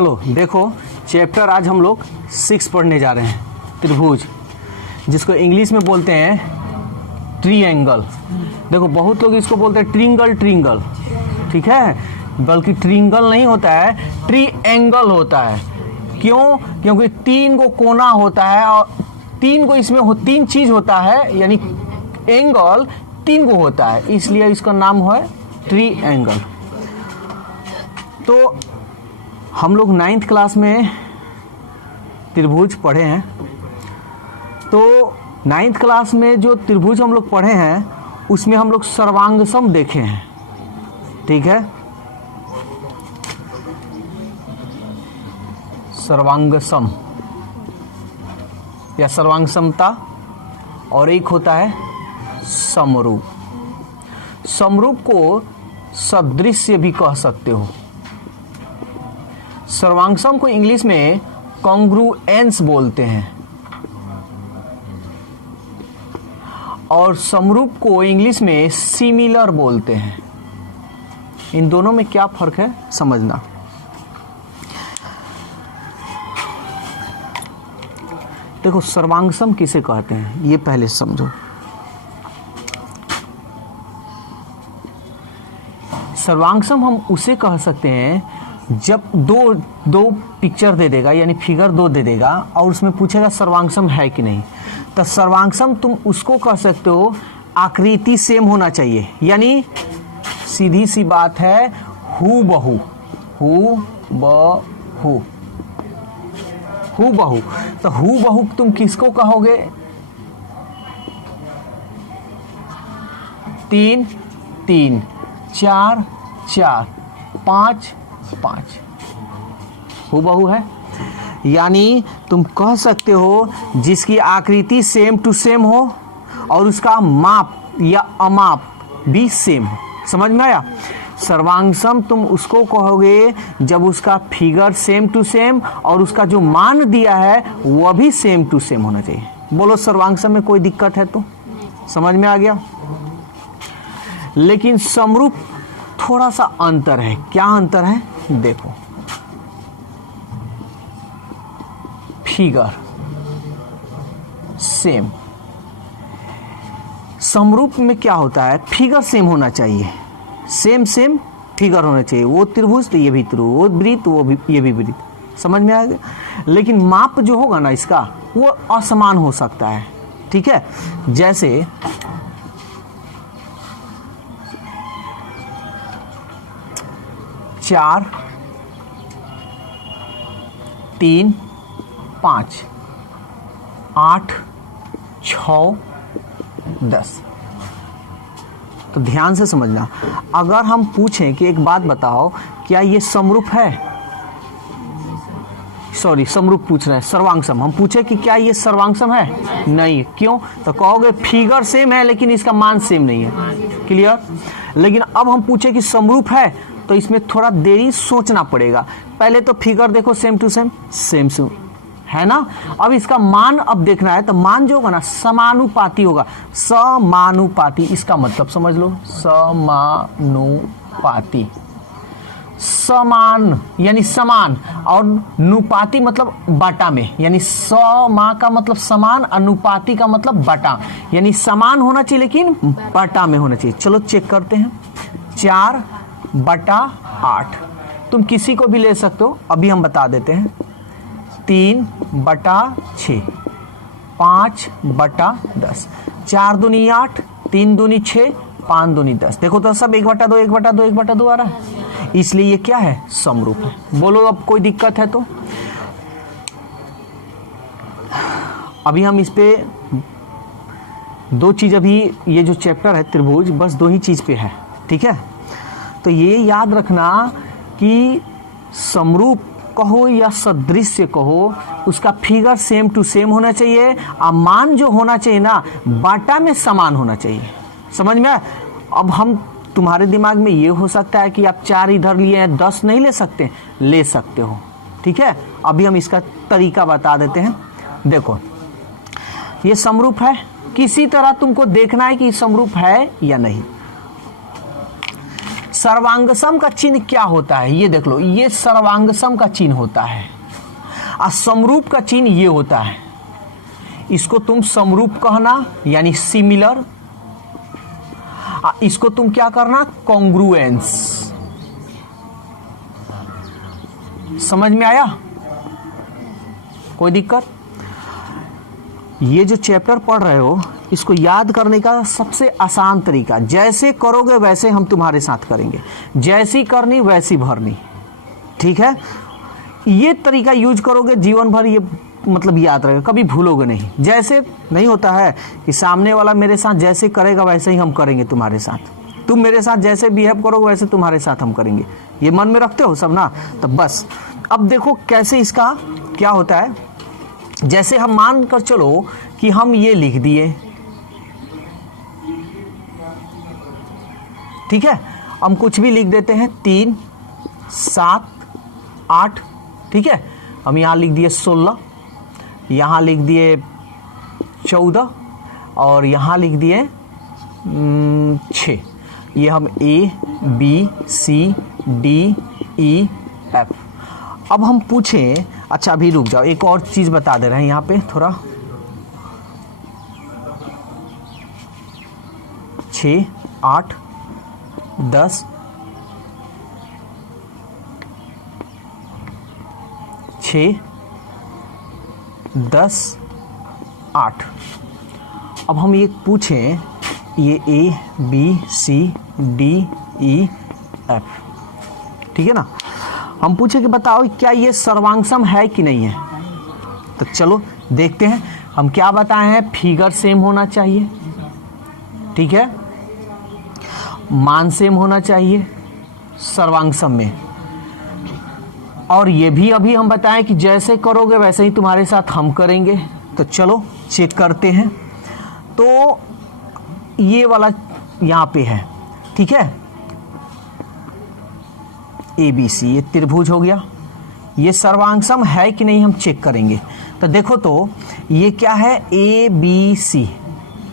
चलो देखो, चैप्टर आज हम लोग 6 पढ़ने जा रहे हैं, त्रिभुज, जिसको इंग्लिश में बोलते हैं ट्रीएंगल। देखो बहुत लोग इसको बोलते हैं ट्रिंगल, ठीक है, बल्कि ट्रिंगल नहीं होता है, ट्रीएंगल होता है। क्यों? क्योंकि 3 को कोना होता है और 3 को इसमें 3 चीज होता है, यानी एंगल 3 को होता है, इसलिए इसका नाम है ट्रीएंगल। तो हम लोग 9th क्लास में त्रिभुज पढ़े हैं। तो 9th क्लास में जो त्रिभुज हम लोग पढ़े हैं उसमें हम लोग सर्वांगसम देखे हैं, ठीक है, सर्वांगसम या सर्वांगसमता, और एक होता है समरूप। समरूप को सदृश्य भी कह सकते हो। सर्वांगसम को इंग्लिश में कॉन्ग्रुएंस बोलते हैं और समरूप को इंग्लिश में सिमिलर बोलते हैं। इन दोनों में क्या फर्क है समझना। देखो सर्वांगसम किसे कहते हैं ये पहले समझो। सर्वांगसम हम उसे कह सकते हैं जब दो पिक्चर दे देगा, यानी फिगर 2 दे देगा और उसमें पूछेगा सर्वांगसम है कि नहीं, तो सर्वांगसम तुम उसको कह सकते हो आकृति सेम होना चाहिए, यानी सीधी सी बात है हू बहू। तो हू बहू तुम किसको कहोगे? 3 3, 4 4, 5 5, हू बहू है। यानी तुम कह सकते हो जिसकी आकृति सेम टू सेम हो और उसका माप या अमाप भी सेम हो। समझ में आया? सर्वांगसम तुम उसको कहोगे जब उसका फिगर सेम टू सेम और उसका जो मान दिया है वह भी सेम टू सेम होना चाहिए। बोलो सर्वांगसम में कोई दिक्कत है तो? समझ में आ गया? लेकिन समरूप थोड़ा सा अंतर है। क्या अंतर है? देखो, फिगर सेम, समरूप में क्या होता है, फिगर सेम होना चाहिए, सेम फिगर होना चाहिए। वो त्रिभुज तो ये भी त्रिभुज, वो वृत्त वो भी, ये भी वृत्त। समझ में आ गया? लेकिन माप जो होगा ना इसका वो असमान हो सकता है, ठीक है। जैसे 4 3 5 8 6 10। तो ध्यान से समझना, अगर हम पूछें कि एक बात बताओ क्या ये समरूप है, सॉरी समरूप पूछ रहे हैं, सर्वांगसम, हम पूछे कि क्या ये सर्वांगसम है? नहीं। क्यों? तो कहोगे फिगर सेम है लेकिन इसका मान सेम नहीं है। क्लियर? लेकिन अब हम पूछे कि समरूप है तो इसमें थोड़ा देरी सोचना पड़ेगा। पहले तो फिगर देखो सेम टू सेम है ना। अब इसका मान अब देखना है तो मान जो होगा ना समानुपाती होगा। समानुपाती, इसका मतलब समझ लो, समानुपाती, समान यानी समान, और नुपाती मतलब बाटा में, यानी समा का मतलब समान, अनुपाती का मतलब बाटा, यानी समान होना चाहिए लेकिन बाटा में होना चाहिए। चलो चेक करते हैं। 4/8 तुम किसी को भी ले सकते हो, अभी हम बता देते हैं। 3/6, 5/10, 4 दूनी 8, 3 दूनी 6, 5 दूनी 10। देखो तो सब 1/2 1/2 1/2 आ रहा है, इसलिए ये क्या है? समरूप है। बोलो अब कोई दिक्कत है तो? अभी हम इस पे 2 चीज, अभी ये जो चैप्टर है त्रिभुज बस 2 ही चीज पे है, ठीक है। तो ये याद रखना कि समरूप कहो या सदृश्य कहो, उसका फिगर सेम टू सेम होना चाहिए और मान जो होना चाहिए ना बाटा में समान होना चाहिए। समझ में आया? अब हम तुम्हारे दिमाग में ये हो सकता है कि आप 4 इधर लिए हैं, 10 नहीं ले सकते, ले सकते हो, ठीक है। अभी हम इसका तरीका बता देते हैं। देखो ये समरूप है, किसी तरह तुमको देखना है कि समरूप है या नहीं। सर्वांगसम का चिन्ह क्या होता है, ये देख लो, ये सर्वांगसम का चिन्ह होता है। और समरूप का चिन्ह ये होता है, इसको तुम समरूप कहना यानी सिमिलर, इसको तुम क्या करना, कॉन्ग्रुएंस। समझ में आया, कोई दिक्कत? ये जो चैप्टर पढ़ रहे हो इसको याद करने का सबसे आसान तरीका, जैसे करोगे वैसे हम तुम्हारे साथ करेंगे, जैसी करनी वैसी भरनी, ठीक है? ये तरीका यूज करोगे जीवन भर, ये मतलब याद रहेगा, कभी भूलोगे नहीं। जैसे नहीं होता है कि सामने वाला मेरे साथ जैसे करेगा वैसे ही हम करेंगे तुम्हारे साथ, तुम मेरे साथ जैसे बिहेव करोगे वैसे तुम्हारे साथ हम करेंगे, ये मन में रखते हो सब ना? तो बस अब देखो कैसे इसका क्या होता है। जैसे हम मान कर चलो कि हम ये लिख दिए, ठीक है, हम कुछ भी लिख देते हैं, 3, 7, 8, ठीक है, हम यहाँ लिख दिए 16, यहाँ लिख दिए 14 और यहाँ लिख दिए 6। ये हम A, B, C, D, E, F। अब हम पूछें, अच्छा अभी रुक जाओ, एक और चीज़ बता दे रहे हैं यहाँ पे थोड़ा, 6, 8, 10, 6, 10, 8। अब हम ये पूछें, ये A, B, C, D, E, F, ठीक है ना? हम पूछे कि बताओ क्या ये सर्वांगसम है कि नहीं है? तो चलो देखते हैं। हम क्या बताए हैं, फिगर सेम होना चाहिए, ठीक है, मान सेम होना चाहिए सर्वांगसम में, और ये भी अभी हम बताएं कि जैसे करोगे वैसे ही तुम्हारे साथ हम करेंगे। तो चलो चेक करते हैं। तो ये वाला यहाँ पे है, ठीक है, ABC, ये त्रिभुज हो गया, ये सर्वांगसम है कि नहीं हम चेक करेंगे। तो देखो तो ये क्या है, ABC,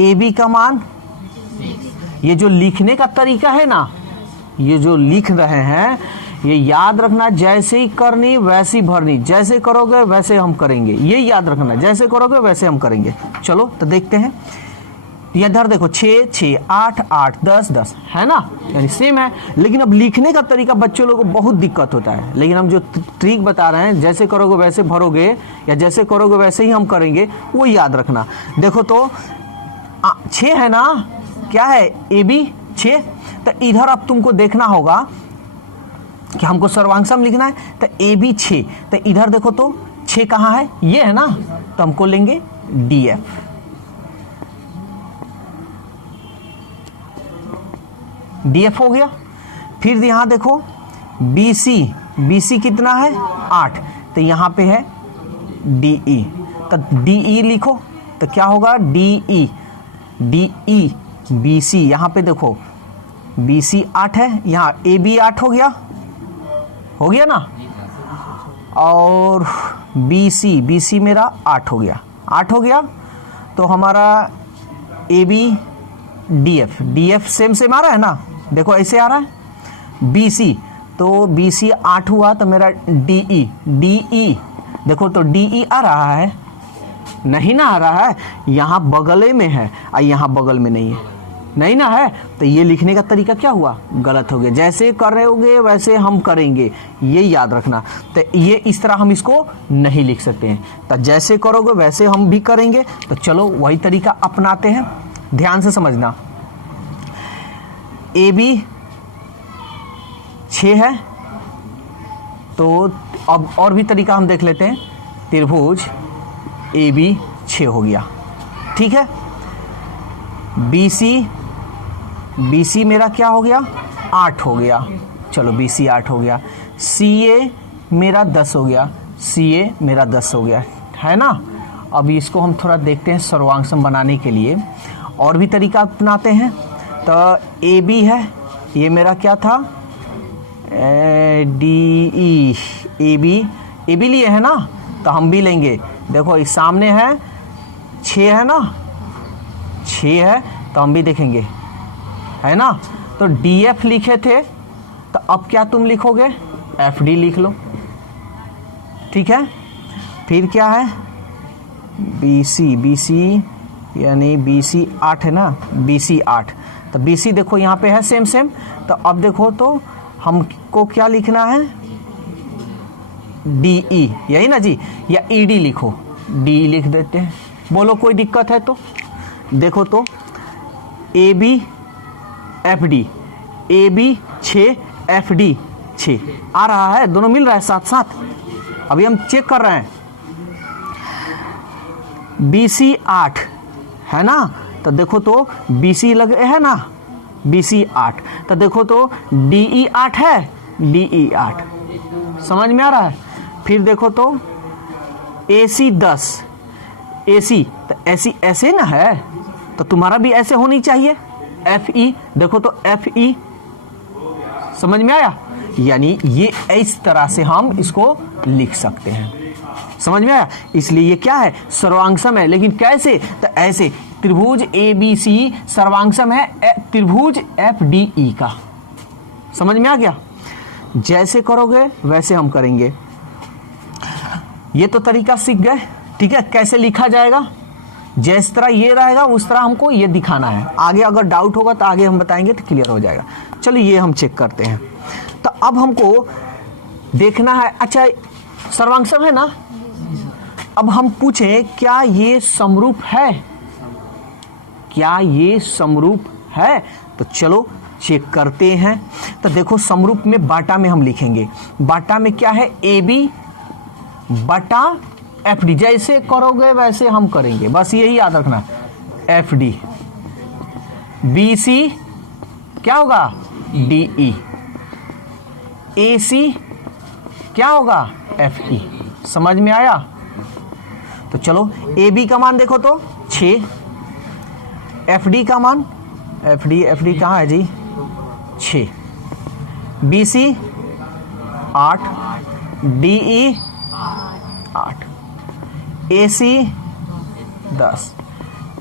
AB का मान, ये जो लिखने का तरीका है ना, ये जो लिख रहे हैं ये याद रखना, जैसे ही करनी वैसी भरनी, जैसे करोगे वैसे हम करेंगे, ये याद रखना, जैसे करोगे वैसे हम करेंगे। चलो तो देखते हैं, इधर देखो 6, 6, 8, 8, 10, 10 है ना, यानी सेम है। लेकिन अब लिखने का तरीका बच्चों लोगों को बहुत दिक्कत होता है, लेकिन हम जो ट्रिक बता रहे हैं, जैसे करोगे वैसे भरोगे या जैसे करोगे वैसे ही हम करेंगे, वो याद रखना। देखो तो 6 है ना, क्या है, AB 6। तो इधर अब तुमको देखना होगा कि हमको सर्वांगसम लिखना है, तो AB 6। तो इधर देखो तो 6 कहाँ है, ये है ना, तो हमको लेंगे DF। DF हो गया। फिर यहाँ देखो BC कितना है, 8, तो यहाँ पे है DE, तो DE लिखो, तो क्या होगा, DE BC, यहाँ पे देखो BC 8 है, यहाँ AB 8 हो गया ना, और BC मेरा 8 हो गया, तो हमारा AB DF सेम आ रहा है ना, देखो ऐसे आ रहा है, BC, तो BC 8 हुआ, तो मेरा DE देखो तो DE आ रहा है, नहीं ना आ रहा है, यहाँ बगले में है और यहाँ बगल में नहीं है, नहीं ना है, तो ये लिखने का तरीका क्या हुआ, गलत हो गया। जैसे कर रहे होगे वैसे हम करेंगे, ये याद रखना। तो ये इस तरह हम इसको नहीं लिख सकते हैं, तो जैसे करोगे वैसे हम भी करेंगे। तो चलो वही तरीका अपनाते हैं, ध्यान से समझना। AB 6 है, तो अब और भी तरीका हम देख लेते हैं। त्रिभुज AB 6 हो गया, ठीक है। BC मेरा क्या हो गया, 8 हो गया, चलो BC 8 हो गया। CA मेरा 10 हो गया, CA मेरा 10 हो गया, है ना। अब इसको हम थोड़ा देखते हैं सर्वांगसम बनाने के लिए, और भी तरीका अपनाते हैं। तो AB है, ये मेरा क्या था, DE, AB लिए है ना, तो हम भी लेंगे। देखो इस सामने है 6 है ना, 6 है, तो हम भी देखेंगे, है ना। तो DF लिखे थे, तो अब क्या तुम लिखोगे, एफ डी लिख लो, ठीक है। फिर क्या है, बी सी यानी बी सी 8 है ना, बी सी 8, तो बी सी देखो यहाँ पे है सेम। तो अब देखो तो हमको क्या लिखना है, डी ई, यही ना जी, या ई डी लिखो, डी लिख देते हैं। बोलो कोई दिक्कत है तो। देखो तो A B F D, A B 6 F D 6 आ रहा है, दोनों मिल रहा है साथ साथ। अभी हम चेक कर रहे हैं, बी सी 8 है ना, तो देखो तो बी सी लगे है ना, बी सी 8, तो देखो तो डी ई 8 है, डी ई 8 समझ में आ रहा है। फिर देखो तो ए सी 10, ए सी तो ऐसी ऐसे ना है, तो तुम्हारा भी ऐसे होनी चाहिए। एफ ई देखो तो एफ ई, समझ में आया, यानी ये इस तरह से हम इसको लिख सकते हैं, समझ में आया। इसलिए ये क्या है, सर्वांगसम है। लेकिन कैसे, तो ऐसे, त्रिभुज ए बी सी सर्वांगसम है त्रिभुज एफ डी ई का, समझ में आ गया। जैसे करोगे वैसे हम करेंगे। ये तो तरीका सीख गए, ठीक है, कैसे लिखा जाएगा। जिस तरह ये रहेगा उस तरह हमको ये दिखाना है। आगे अगर डाउट होगा तो आगे हम बताएंगे तो क्लियर हो जाएगा। चलिए ये हम चेक करते हैं। तो अब हमको देखना है, अच्छा सर्वांगसम है ना, अब हम पूछें क्या ये समरूप है, क्या ये समरूप है, तो चलो चेक करते हैं। तो देखो समरूप में बाटा में हम लिखेंगे, बाटा में क्या है, ए बी बटा एफ डी, जैसे करोगे वैसे हम करेंगे, बस यही याद रखना। एफ डी, बी सी क्या होगा, डी ई, ए सी क्या होगा, एफ ई, समझ में आया। तो चलो ए बी का मान देखो तो 6, एफ डी का मान, एफ डी कहाँ है जी, 6, बी सी 8, डी ई 8, ए सी 10,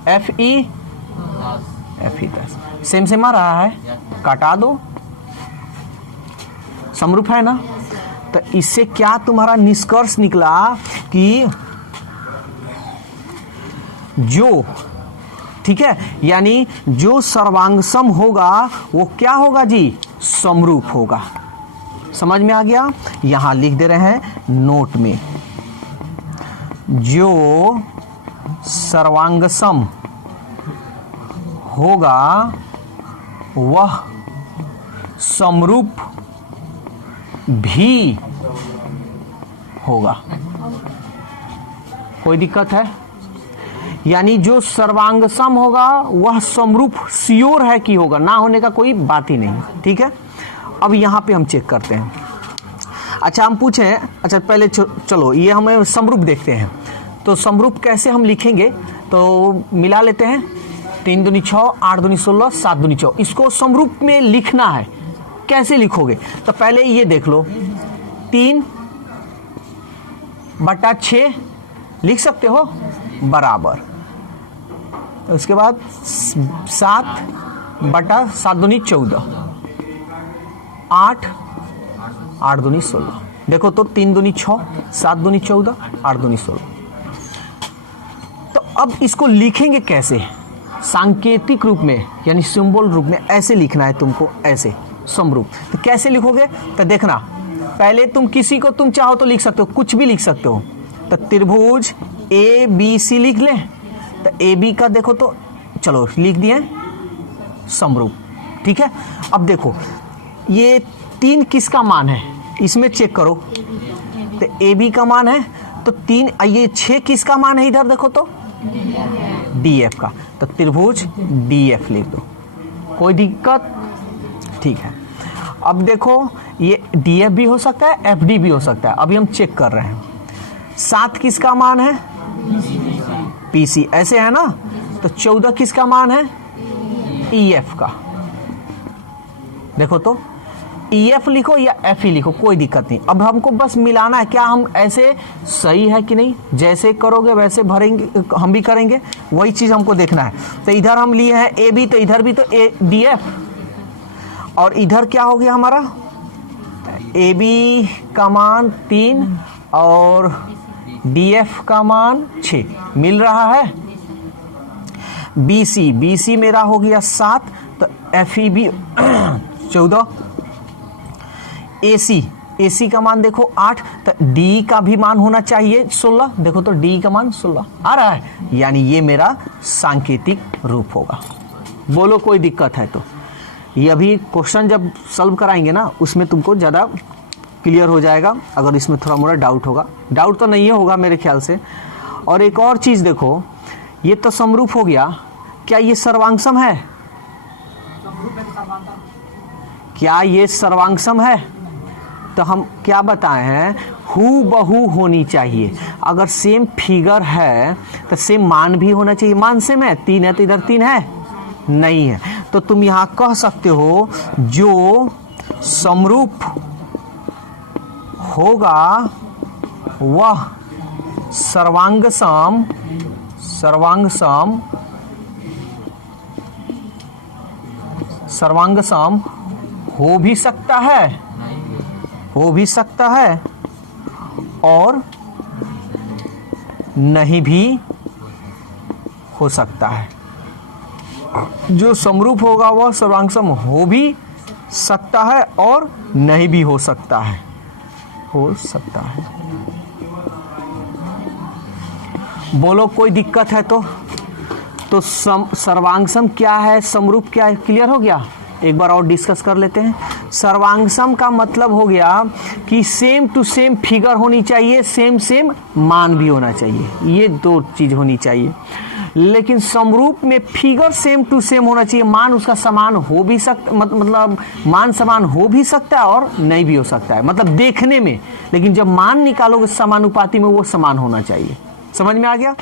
एफ ई 10, सेम आ रहा है, काटा दो, समरूप है ना। तो इससे क्या तुम्हारा निष्कर्ष निकला कि जो, ठीक है, यानी जो सर्वांगसम होगा वो क्या होगा जी, समरूप होगा। समझ में आ गया। यहां लिख दे रहे हैं नोट में, जो सर्वांगसम होगा वह समरूप भी होगा। कोई दिक्कत है, यानी जो सर्वांगसम होगा वह समरूप श्योर है कि होगा, ना होने का कोई बात ही नहीं, ठीक है। अब यहां पे हम चेक करते हैं। अच्छा हम पूछें, अच्छा पहले चलो ये हमें समरूप देखते हैं। तो समरूप कैसे हम लिखेंगे, तो मिला लेते हैं, 3 दूनी 6, 8 दूनी 16, 7 दूनी 14, इसको समरूप में लिखना है। कैसे लिखोगे, तो पहले ये देख लो, 3 बटा 6 लिख सकते हो बराबर, उसके बाद 7 बटा 7 दूनी 14, 8 दूनी 16, देखो तो 3 दूनी 6, 7 दूनी 14, 8 दूनी 16। तो अब इसको लिखेंगे कैसे, सांकेतिक रूप में यानी सिंबल रूप में, ऐसे लिखना है तुमको, ऐसे समरूप। तो कैसे लिखोगे, तो देखना, पहले तुम किसी को तुम चाहो तो लिख सकते हो, कुछ भी लिख सकते हो। तो त्रिभुज ए बी सी लिख लें, तो ए बी का देखो तो चलो लिख दिए समरूप, ठीक है। अब देखो ये 3 किसका मान है, इसमें चेक करो, तो ए बी का मान है, तो 3, ये 6 किसका मान है, इधर देखो तो डी एफ का, तो त्रिभुज डी एफ लिख दो, कोई दिक्कत, ठीक है। अब देखो ये डी एफ भी हो सकता है, एफ डी भी हो सकता है, अभी हम चेक कर रहे हैं। 7 किसका मान है, पी सी, ऐसे है ना। तो 14 किसका मान है, ई एफ का, देखो तो ई एफ लिखो या एफ ई लिखो, कोई दिक्कत नहीं। अब हमको बस मिलाना है, क्या हम ऐसे सही है कि नहीं, जैसे करोगे वैसे भरेंगे, हम भी करेंगे, वही चीज हमको देखना है। तो इधर हम लिए हैं ए बी, तो इधर भी तो ए डी एफ, और इधर क्या हो गया हमारा ए बी का मान 3 और डी एफ का मान 6 मिल रहा है। बी सी मेरा हो गया 7, तो एफ ई बी 14, ए सी का मान देखो 8, तो डी का भी मान होना चाहिए 16। देखो तो डी का मान 16 आ रहा है, यानी ये मेरा सांकेतिक रूप होगा। बोलो कोई दिक्कत है तो? ये अभी क्वेश्चन जब सॉल्व कराएंगे ना, उसमें तुमको ज़्यादा क्लियर हो जाएगा। अगर इसमें थोड़ा मोड़ा डाउट होगा, डाउट तो नहीं होगा मेरे ख्याल से। और एक और चीज़ देखो, ये तो समरूप हो गया, क्या ये सर्वांगसम है? क्या ये सर्वांगसम है? तो हम क्या बताए हैं, हू बहू होनी चाहिए। अगर सेम फिगर है तो सेम मान भी होना चाहिए। मान सेम है, 3 है तो इधर 3 है, नहीं है। तो तुम यहां कह सकते हो जो समरूप होगा वह सर्वांगसम हो भी सकता है और नहीं भी हो सकता है। जो समरूप होगा वह सर्वांगसम हो भी सकता है और नहीं भी हो सकता है। बोलो कोई दिक्कत है तो? सर्वांगसम क्या है, समरूप क्या है, क्लियर हो गया? एक बार और डिस्कस कर लेते हैं। सर्वांगसम का मतलब हो गया कि सेम टू सेम फिगर होनी चाहिए, सेम मान भी होना चाहिए, ये 2 चीज होनी चाहिए। लेकिन समरूप में फिगर सेम टू सेम होना चाहिए, मान उसका समान हो भी सकता, मतलब मान समान हो भी सकता है और नहीं भी हो सकता है, मतलब देखने में। लेकिन जब मान निकालोगे समानुपाती में, वो समान होना चाहिए। समझ में आ गया?